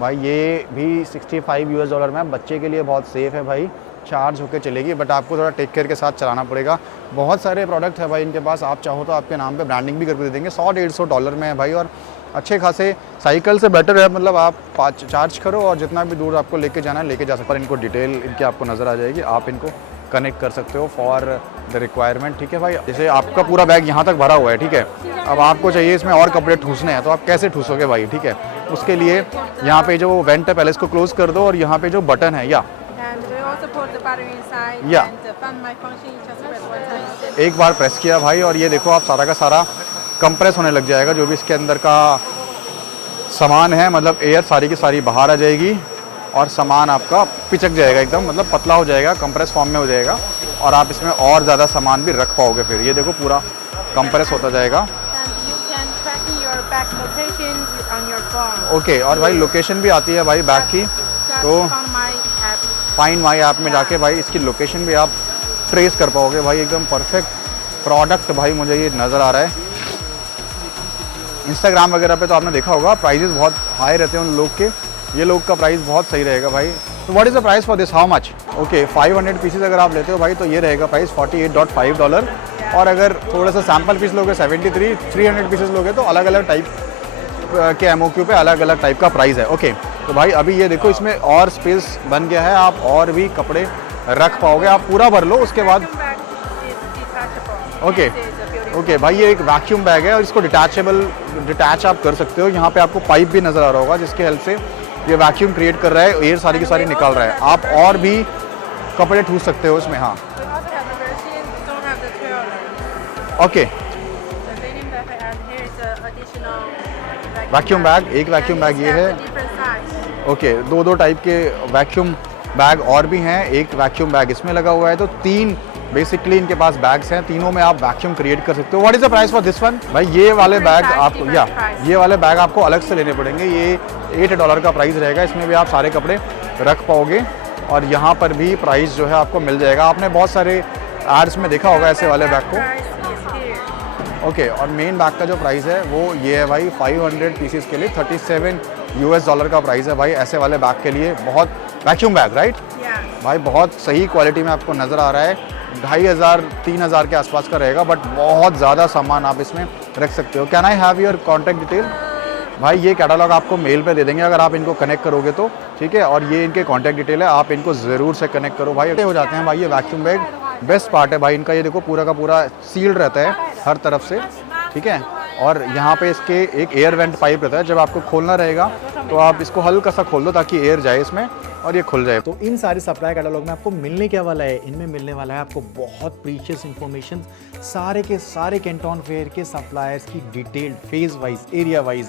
भाई ये भी $65 में, बच्चे के लिए बहुत सेफ़ है भाई, चार्ज होकर चलेगी, बट आपको थोड़ा टेक केयर के साथ चलाना पड़ेगा। बहुत सारे प्रोडक्ट है भाई इनके पास, आप चाहो तो आपके नाम पे ब्रांडिंग भी करके दे देंगे। $100-150 में है भाई, और अच्छे खासे साइकिल से बेटर है, मतलब आप चार्ज करो और जितना भी दूर आपको लेके जाना है लेके जा सकते। पर इनको डिटेल इनकी आपको नज़र आ जाएगी, आप इनको कनेक्ट कर सकते हो फॉर द रिक्वायरमेंट। ठीक है भाई, जैसे आपका पूरा बैग यहाँ तक भरा हुआ है, ठीक है, अब आपको चाहिए इसमें और कपड़े ठूसने हैं, तो आप कैसे ठूसोगे भाई? ठीक है, उसके लिए यहाँ पे जो वेंट है पहले इसको क्लोज कर दो, और यहाँ पे जो बटन है या And we also put the battery inside. Yeah. And the Find My function, you just press one time. एक बार प्रेस किया भाई, और ये देखो आप सारा का सारा कंप्रेस होने लग जाएगा, जो भी इसके अंदर का सामान है, मतलब एयर सारी की सारी बाहर आ जाएगी, और सामान आपका पिचक जाएगा एकदम, मतलब पतला हो जाएगा, कंप्रेस फॉर्म में हो जाएगा, और आप इसमें और ज़्यादा सामान भी रख पाओगे। फिर ये देखो पूरा कंप्रेस होता जाएगा। And you can track your back location on your phone. Okay, और भाई लोकेशन भी आती है भाई बैग की, Just तो Find My app. Find my app में जाके भाई इसकी लोकेशन भी आप ट्रेस कर पाओगे भाई। एकदम परफेक्ट प्रोडक्ट भाई मुझे ये नज़र आ रहा है। इंस्टाग्राम वगैरह पे तो आपने देखा होगा प्राइजेस बहुत हाई रहते हैं उन लोग के, ये लोग का प्राइस बहुत सही रहेगा भाई। तो what is the price for this? How much? Okay, 500 pieces अगर आप लेते हो भाई तो ये रहेगा प्राइस $48.5, और अगर थोड़ा सा सैम्पल पीस लोगे 73, 300 पीसेज लोगे तो अलग अलग टाइप के MOQ पे अलग अलग टाइप का प्राइस है। ओके, तो भाई अभी ये देखो इसमें और स्पेस बन गया है, आप और भी कपड़े रख पाओगे, आप पूरा भर लो उसके बाद। Vacuum bag is detachable. Okay. This is a beautiful. Okay भाई, ये एक वैक्यूम बैग है और इसको डिटैच आप कर सकते हो। यहाँ पे आपको पाइप भी नज़र आ रहा होगा जिसके हेल्प से ये वैक्यूम क्रिएट कर रहा है, एयर सारी की सारी निकाल रहा है, आप और भी कपड़े ठूस सकते हो इसमें। हाँ, We also have a version that don't have the trailer. Okay, The denim bag, and here is an additional vacuum bag, एक वैक्यूम And बैग this ये has है। a different size. ओके, दो टाइप के vacuum bag और भी हैं, एक vacuum bag इसमें लगा हुआ है, तो 3 बेसिकली इनके पास बैग्स हैं, तीनों में आप वैक्यूम क्रिएट कर सकते हो। What is the price for this one? भाई ये वाले बैग आपको, या ये वाले बैग आपको अलग से लेने पड़ेंगे, ये $8 का प्राइस रहेगा, इसमें भी आप सारे कपड़े रख पाओगे, और यहाँ पर भी प्राइस जो है आपको मिल जाएगा। आपने बहुत सारे एड्स में देखा होगा ऐसे वाले बैग को। Price is here. ओके, और मेन बैग का जो प्राइस है वो ये है भाई, 500 पीसेस के लिए $37 का प्राइस है भाई, ऐसे वाले बैग के लिए। बहुत वैक्यूम बैग, राइट Yeah. भाई, बहुत सही क्वालिटी में आपको नज़र आ रहा है, 2500-3000 के आसपास का रहेगा, बट बहुत ज़्यादा सामान आप इसमें रख सकते हो। Can I have your contact detail? भाई ये कैटलॉग आपको मेल पे दे देंगे अगर आप इनको कनेक्ट करोगे तो, ठीक है, और ये इनके कॉन्टैक्ट डिटेल है, आप इनको ज़रूर से कनेक्ट करो भाई। हो जाते हैं भाई ये वैक्यूम बैग, बेस्ट पार्ट है भाई इनका, ये देखो पूरा का पूरा सील्ड रहता है हर तरफ से, ठीक है, और यहाँ पे इसके एक एयर वेंट पाइप रहता है, जब आपको खोलना रहेगा तो आप इसको हल्का सा खोल दो ताकि एयर जाए इसमें और ये खुल जाए। तो इन सारे सप्लाई कैटलॉग में आपको मिलने क्या वाला है? इनमें मिलने वाला है आपको बहुत प्रीशियस इन्फॉर्मेशन, सारे के सारे कैंटन फेयर के सप्लायर्स की detailed phase wise, area wise,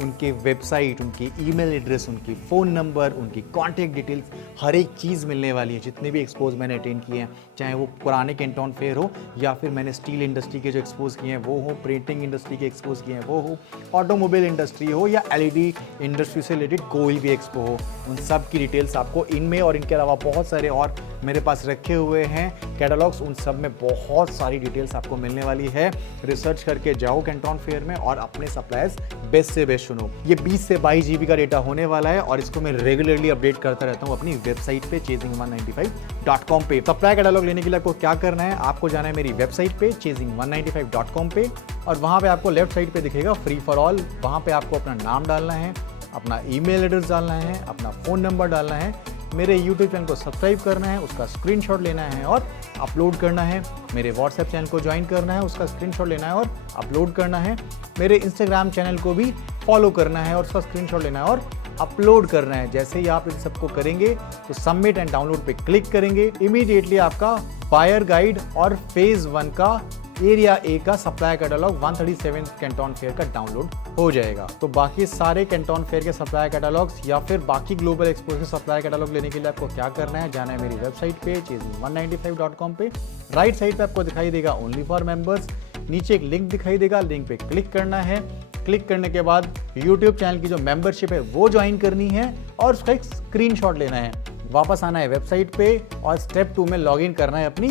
उनके वेबसाइट, उनकी ईमेल एड्रेस, उनकी फ़ोन नंबर, उनकी कॉन्टैक्ट डिटेल्स, हर एक चीज़ मिलने वाली है। जितने भी एक्सपोज मैंने अटेंड किए हैं, चाहे वो पुराने कैंटन फेयर हो या फिर मैंने स्टील इंडस्ट्री के जो एक्सपोज किए हैं वो हो, प्रिंटिंग इंडस्ट्री के एक्सपोज किए हैं वो हो, ऑटोमोबाइल इंडस्ट्री हो या LED इंडस्ट्री से रिलेटेड कोई भी एक्सपो हो, उन सब की डिटेल्स आपको इनमें और इनके अलावा बहुत सारे और मेरे पास रखे हुए हैं कैटलॉग्स, उन सब में बहुत सारी डिटेल्स आपको मिलने वाली है। रिसर्च करके जाओ कैंटन फेयर में और अपने सप्लायर्स बेस्ट से बेस्ट चुनो। ये 20 से 22 GB का डेटा होने वाला है और इसको मैं रेगुलरली अपडेट करता रहता हूँ अपनी वेबसाइट पे chasing195.com पे। सप्लाई कैटलॉग लेने के लिए आपको क्या करना है? आपको जाना है मेरी वेबसाइट पे chasing195.com पे, और वहाँ पे आपको लेफ्ट साइड पे दिखेगा फ्री फॉर ऑल, वहाँ पे आपको अपना नाम डालना है, अपना ईमेल एड्रेस डालना है, अपना फ़ोन नंबर डालना है, मेरे YouTube चैनल को सब्सक्राइब करना है, उसका स्क्रीनशॉट लेना है और अपलोड करना है, मेरे WhatsApp चैनल को ज्वाइन करना है, उसका स्क्रीनशॉट लेना है और अपलोड करना है, मेरे Instagram चैनल को भी फॉलो करना है और उसका स्क्रीनशॉट लेना है और अपलोड करना है। जैसे ही आप इन सबको करेंगे तो सबमिट एंड डाउनलोड पे क्लिक करेंगे, इमीडिएटली आपका बायर गाइड और फेज़ 1 का एरिया ए का सप्लाई कैटलॉग 137 कैंटन फेयर का डाउनलोड हो जाएगा। तो बाकी सारे कैंटन फेयर के सप्लाई कैटलॉग्स या फिर बाकी ग्लोबल एक्सपो के सप्लाई कैटलॉग लेने के लिए आपको क्या करना है, जाना है मेरी वेबसाइट पे chasing195.com पे। राइट साइड पे आपको दिखाई देगा ओनली फॉर मेंबर्स, नीचे एक लिंक दिखाई देगा, लिंक पे क्लिक करना है। क्लिक करने के बाद YouTube चैनल की जो मेंबरशिप है वो ज्वाइन करनी है और उसका एक स्क्रीनशॉट लेना है। वापस आना है वेबसाइट पे और स्टेप 2 में लॉगिन करना है अपनी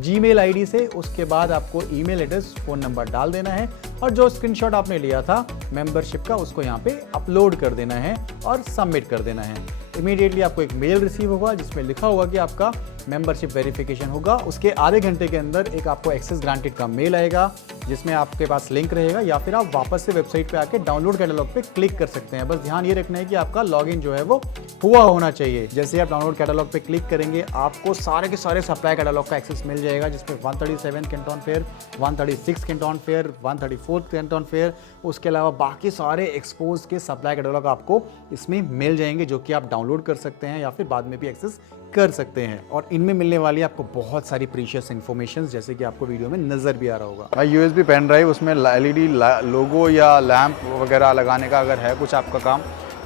जीमेल आईडी से। उसके बाद आपको ईमेल एड्रेस, फ़ोन नंबर डाल देना है और जो स्क्रीनशॉट आपने लिया था मेंबरशिप का उसको यहाँ पे अपलोड कर देना है और सबमिट कर देना है। इमीडिएटली आपको एक मेल रिसीव होगा जिसमें लिखा होगा कि आपका मेंबरशिप वेरिफिकेशन होगा। उसके आधे घंटे के अंदर एक आपको एक्सेस ग्रांटेड का मेल आएगा जिसमें आपके पास लिंक रहेगा, या फिर आप वापस से वेबसाइट पे आके डाउनलोड कैटलॉग पे क्लिक कर सकते हैं। बस ध्यान ये रखना है कि आपका लॉगिन जो है वो हुआ होना चाहिए। जैसे आप डाउनलोड कैटलॉग पे क्लिक करेंगे आपको सारे के सारे सप्लाई कैटलॉग का एक्सेस मिल जाएगा, जिसमें 137 Canton fair, 136 Canton fair, 134 Canton fair, उसके अलावा बाकी सारे एक्सपोज के सप्लाई कैटलॉग आपको इसमें मिल जाएंगे, जो कि आप डाउनलोड कर सकते हैं या फिर बाद में भी एक्सेस कर सकते हैं। और इनमें मिलने वाली आपको बहुत सारी प्रीशियस इन्फॉर्मेशन, जैसे कि आपको वीडियो में नजर भी आ रहा होगा। भाई USB पेन ड्राइव, उसमें LED लोगो या लैंप वगैरह लगाने का अगर है कुछ आपका काम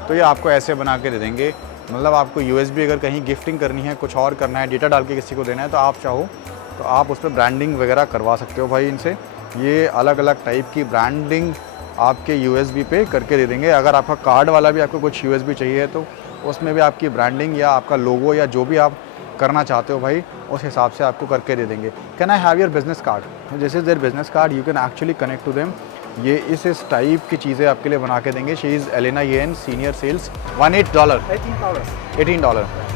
तो ये आपको ऐसे बना के दे देंगे। मतलब आपको USB अगर कहीं गिफ्टिंग करनी है, कुछ और करना है, डेटा डाल के किसी को देना है, तो आप चाहो तो आप उस पर ब्रांडिंग वगैरह करवा सकते हो भाई इनसे। ये अलग अलग टाइप की ब्रांडिंग आपके USB पे करके दे देंगे। अगर आपका कार्ड वाला भी आपको कुछ USB चाहिए तो उसमें भी आपकी ब्रांडिंग या आपका लोगो या जो भी आप करना चाहते हो भाई उस हिसाब से आपको करके दे देंगे। Can I have your business card? This is their business card, you can actually connect to them. ये इस टाइप की चीज़ें आपके लिए बना के देंगे। She is Elena Yen, senior sales, $18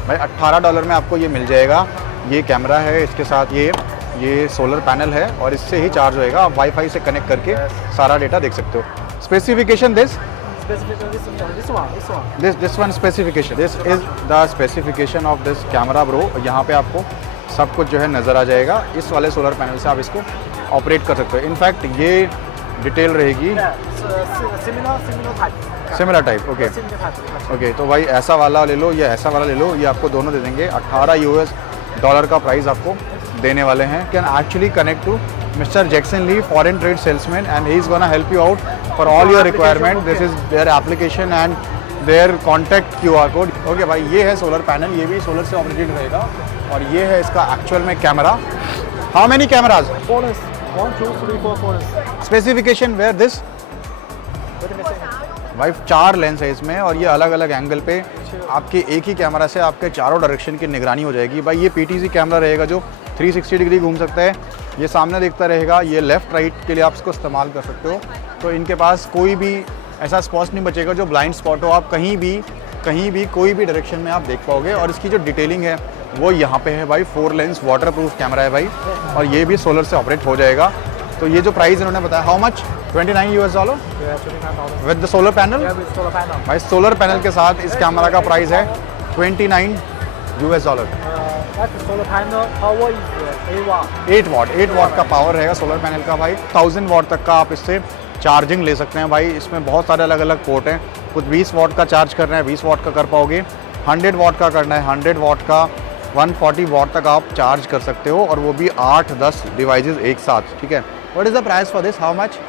भाई $18 में आपको ये मिल जाएगा। ये कैमरा है, इसके साथ ये सोलर पैनल है और इससे ही चार्ज होएगा। आप वाईफाई से कनेक्ट करके सारा डेटा देख सकते हो। Specification this one specification, this is the specification of this camera bro. यहाँ पे आपको सब कुछ जो है नज़र आ जाएगा। इस वाले सोलर पैनल से आप इसको ऑपरेट कर सकते हो। इनफैक्ट ये डिटेल रहेगी सिमिलर टाइप। ओके तो भाई ऐसा वाला ले लो या ऐसा वाला ले लो, ये आपको दोनों दे देंगे। $18 का प्राइस आपको देने वाले हैं। Can actually connect to Mr. Jackson Lee, foreign trade salesman, and he is gonna help you out for all your requirement. This is their application and their contact QR code. Okay भाई, ये है solar panel, ये भी solar से operated रहेगा और ये है इसका एक्चुअल में camera. How many cameras? 1, 2, 3, 4. Specification where this? भाई 4 लेंस है इसमें और ये अलग अलग एंगल पे आपके एक ही कैमरा से आपके चारों डायरेक्शन की निगरानी हो जाएगी। भाई ये PTZ कैमरा रहेगा जो 360 डिग्री घूम सकता है। ये सामने देखता रहेगा, ये लेफ़्ट राइट के लिए आप इसको इस्तेमाल कर सकते हो। तो इनके पास कोई भी ऐसा स्पॉट नहीं बचेगा जो ब्लाइंड स्पॉट हो। आप कहीं भी कोई भी डायरेक्शन में आप देख पाओगे। और इसकी जो डिटेलिंग है वो यहाँ पे है भाई। 4 लेंस वाटर प्रूफ कैमरा है भाई और ये भी सोलर से ऑपरेट हो जाएगा। तो ये जो प्राइस इन्होंने बताया, how much? $29 with the solar panel. भाई सोलर पैनल के साथ इस कैमरा का प्राइस है $29। 8 वाट का पावर रहेगा सोलर पैनल का भाई। 1000 वाट तक का आप इससे चार्जिंग ले सकते हैं भाई। इसमें बहुत सारे अलग अलग पोर्ट हैं। कुछ 20 वाट का चार्ज करना है 20 वाट का कर पाओगे, 100 वाट का करना है 100 वाट का, 140 वाट तक आप चार्ज कर सकते हो और वो भी 8-10 डिवाइसेस एक साथ। ठीक है। What is the price for this? How much?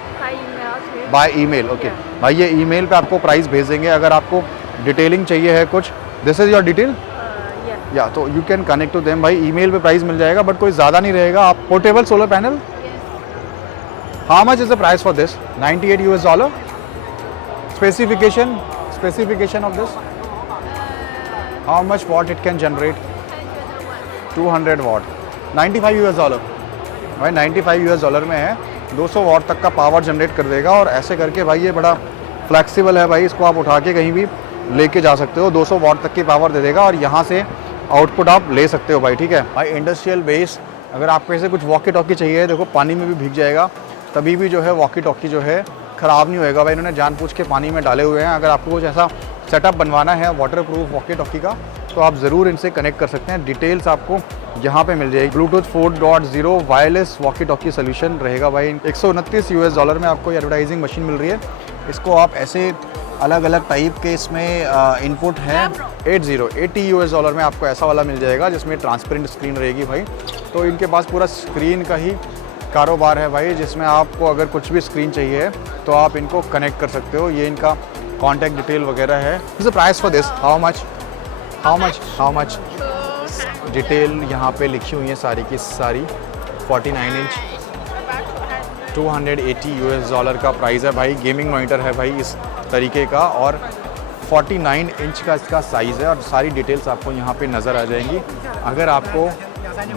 By email. Okay भाई, ये ईमेल पे आपको प्राइस भेज देंगे। अगर आपको डिटेलिंग चाहिए है कुछ, दिस इज़ योर डिटेल या तो you can connect to them भाई। ईमेल पे प्राइस मिल जाएगा बट कोई ज़्यादा नहीं रहेगा। आप portable solar panel, how much is the price for this? $98। Specification of this, how much watt it can generate? 200 watt, $95 भाई। $95 में है, 200 वाट तक का पावर जनरेट कर देगा। और ऐसे करके भाई ये बड़ा फ्लेक्सिबल है भाई, इसको आप उठा के कहीं भी लेके जा सकते हो। 200 वाट तक की पावर दे देगा और यहाँ से आउटपुट आप ले सकते हो भाई। ठीक है भाई। इंडस्ट्रियल बेस, अगर आपको ऐसे कुछ वॉकी टॉकी चाहिए, देखो पानी में भी भीग जाएगा तभी भी जो है वॉकी टॉकी जो है ख़राब नहीं होएगा भाई। इन्होंने जानबूझ के पानी में डाले हुए हैं। अगर आपको कुछ ऐसा सेटअप बनवाना है वाटर प्रूफ वॉकी टॉकी का तो आप ज़रूर इनसे कनेक्ट कर सकते हैं। डिटेल्स आपको यहाँ पे मिल जाएगी। Bluetooth 4.0 wireless walkie talkie solution रहेगा भाई। $129 में आपको ये एडवर्टाइजिंग मशीन मिल रही है। इसको आप ऐसे अलग अलग टाइप के इसमें इनपुट है। $80 में आपको ऐसा वाला मिल जाएगा जिसमें ट्रांसपेरेंट स्क्रीन रहेगी भाई। तो इनके पास पूरा स्क्रीन का ही कारोबार है भाई, जिसमें आपको अगर कुछ भी स्क्रीन चाहिए तो आप इनको कनेक्ट कर सकते हो। ये इनका कॉन्टैक्ट डिटेल वगैरह है। Is the price for this? How much detail यहाँ पे लिखी हुई है सारी की सारी। 49 इंच 280 US$ का प्राइस है भाई। गेमिंग मॉनिटर है भाई इस तरीके का, और 49 इंच का इसका साइज़ है, और सारी डिटेल्स आपको यहाँ पे नज़र आ जाएंगी। अगर आपको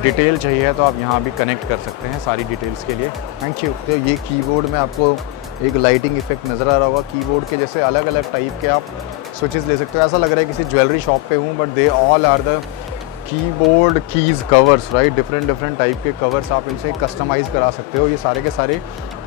डिटेल चाहिए तो आप यहाँ भी कनेक्ट कर सकते हैं सारी डिटेल्स के लिए। Thank you. तो ये कीबोर्ड में आपको एक लाइटिंग इफेक्ट नज़र आ रहा होगा। कीबोर्ड के जैसे अलग अलग टाइप के आप स्विचेस ले सकते हो। ऐसा लग रहा है किसी ज्वेलरी शॉप पे हूँ, but they all are the keyboard keys covers, right. Different type के कवर्स आप इनसे कस्टमाइज़ करा सकते हो। ये सारे के सारे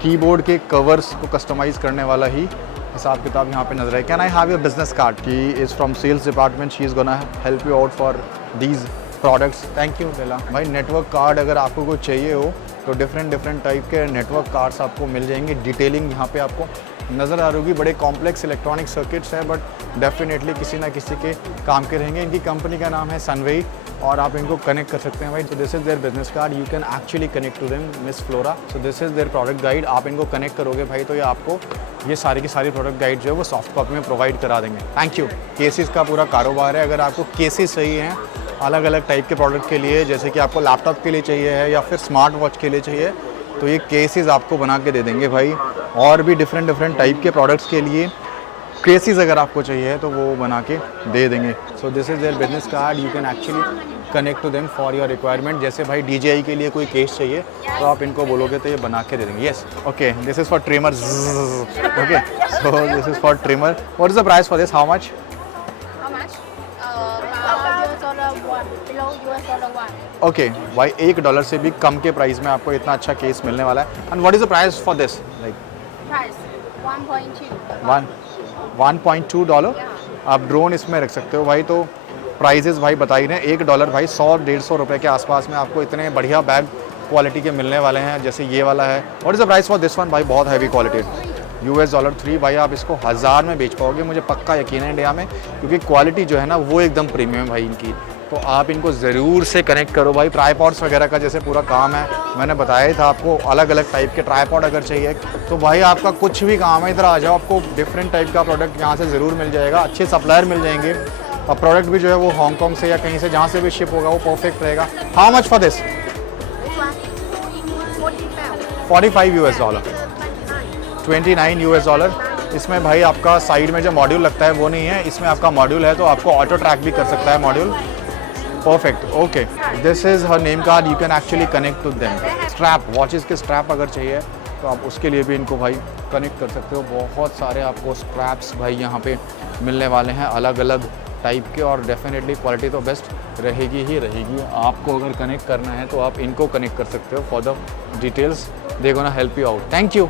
कीबोर्ड के कवर्स को कस्टमाइज़ करने वाला ही हिसाब किताब यहाँ पे नजर है। Can I have your business card? She is from sales department, she is gonna help you out for these products. Thank you Bella भाई। नेटवर्क कार्ड अगर आपको कोई चाहिए हो तो डिफरेंट टाइप के नेटवर्क कार्ड्स आपको मिल जाएंगे। डिटेलिंग यहाँ पे आपको नज़र आ रही होगी। बड़े कॉम्प्लेक्स इलेक्ट्रॉनिक सर्किट्स हैं, बट डेफिनेटली किसी ना किसी के काम के रहेंगे। इनकी कंपनी का नाम है सनवेई, और आप इनको कनेक्ट कर सकते हैं भाई। So this is their business card, you can actually connect to them Miss Flora. So this is their product guide. आप इनको कनेक्ट करोगे भाई तो ये आपको ये सारी की सारी प्रोडक्ट गाइड जो है वो सॉफ्ट कॉपी में प्रोवाइड करा देंगे। Thank you. केसेस का पूरा कारोबार है। अगर आपको केसेस चाहिए हैं अलग अलग टाइप के प्रोडक्ट के लिए, जैसे कि आपको लैपटॉप के लिए चाहिए है या फिर स्मार्ट वॉच के लिए चाहिए, तो ये केसेस आपको बना के दे देंगे भाई। और भी डिफरेंट टाइप के प्रोडक्ट्स के लिए केसेस अगर आपको चाहिए तो वो बना के दे देंगे। So this is their business card, you can actually connect to them for your requirement. जैसे भाई DJI के लिए कोई केस चाहिए तो आप इनको बोलोगे तो ये बना के दे देंगे। Yes, okay, this is for trimmer. Okay, so this is for trimmer. What is the price for this? How much? How much? Below $1. Okay भाई, $1 से भी कम के प्राइस में आपको इतना अच्छा केस मिलने वाला है। And what is the price for this? Like Price 1.2. $1.2। आप ड्रोन इसमें रख सकते हो भाई। तो प्राइजेज़ भाई बता ही रहे हैं। $1 भाई 100-150 रुपये के आसपास में आपको इतने बढ़िया बैग क्वालिटी के मिलने वाले हैं, जैसे ये वाला है। What is the price for this one? भाई बहुत हैवी क्वालिटी, $3 भाई। आप इसको 1000 में बेच पाओगे, मुझे पक्का यकीन है इंडिया में, क्योंकि क्वालिटी जो है ना वो एकदम प्रीमियम है भाई इनकी। तो आप इनको ज़रूर से कनेक्ट करो भाई। ट्राईपॉड्स वगैरह का जैसे पूरा काम है, मैंने बताया था आपको। अलग अलग टाइप के ट्राईपॉड अगर चाहिए तो भाई आपका कुछ भी काम है, इधर आ जाओ, आपको डिफरेंट टाइप का प्रोडक्ट यहाँ से ज़रूर मिल जाएगा। अच्छे सप्लायर मिल जाएंगे, और प्रोडक्ट भी जो है वो हांगकॉन्ग से या कहीं से जहाँ से भी शिप होगा वो परफेक्ट रहेगा। How much for this? $45 $29 इसमें भाई आपका साइड में जो मॉड्यूल लगता है वो नहीं है, इसमें आपका मॉड्यूल है, तो आपको ऑटो ट्रैक भी कर सकता है module. Perfect, okay. This is her name card, you can actually connect to them. Strap, watches के स्ट्रैप अगर चाहिए तो आप उसके लिए भी इनको भाई कनेक्ट कर सकते हो। बहुत सारे आपको स्ट्रैप्स भाई यहाँ पे मिलने वाले हैं अलग अलग टाइप के, और डेफिनेटली क्वालिटी तो बेस्ट रहेगी ही रहेगी। आपको अगर कनेक्ट करना है तो आप इनको कनेक्ट कर सकते हो। For the details they gonna help you out. Thank you.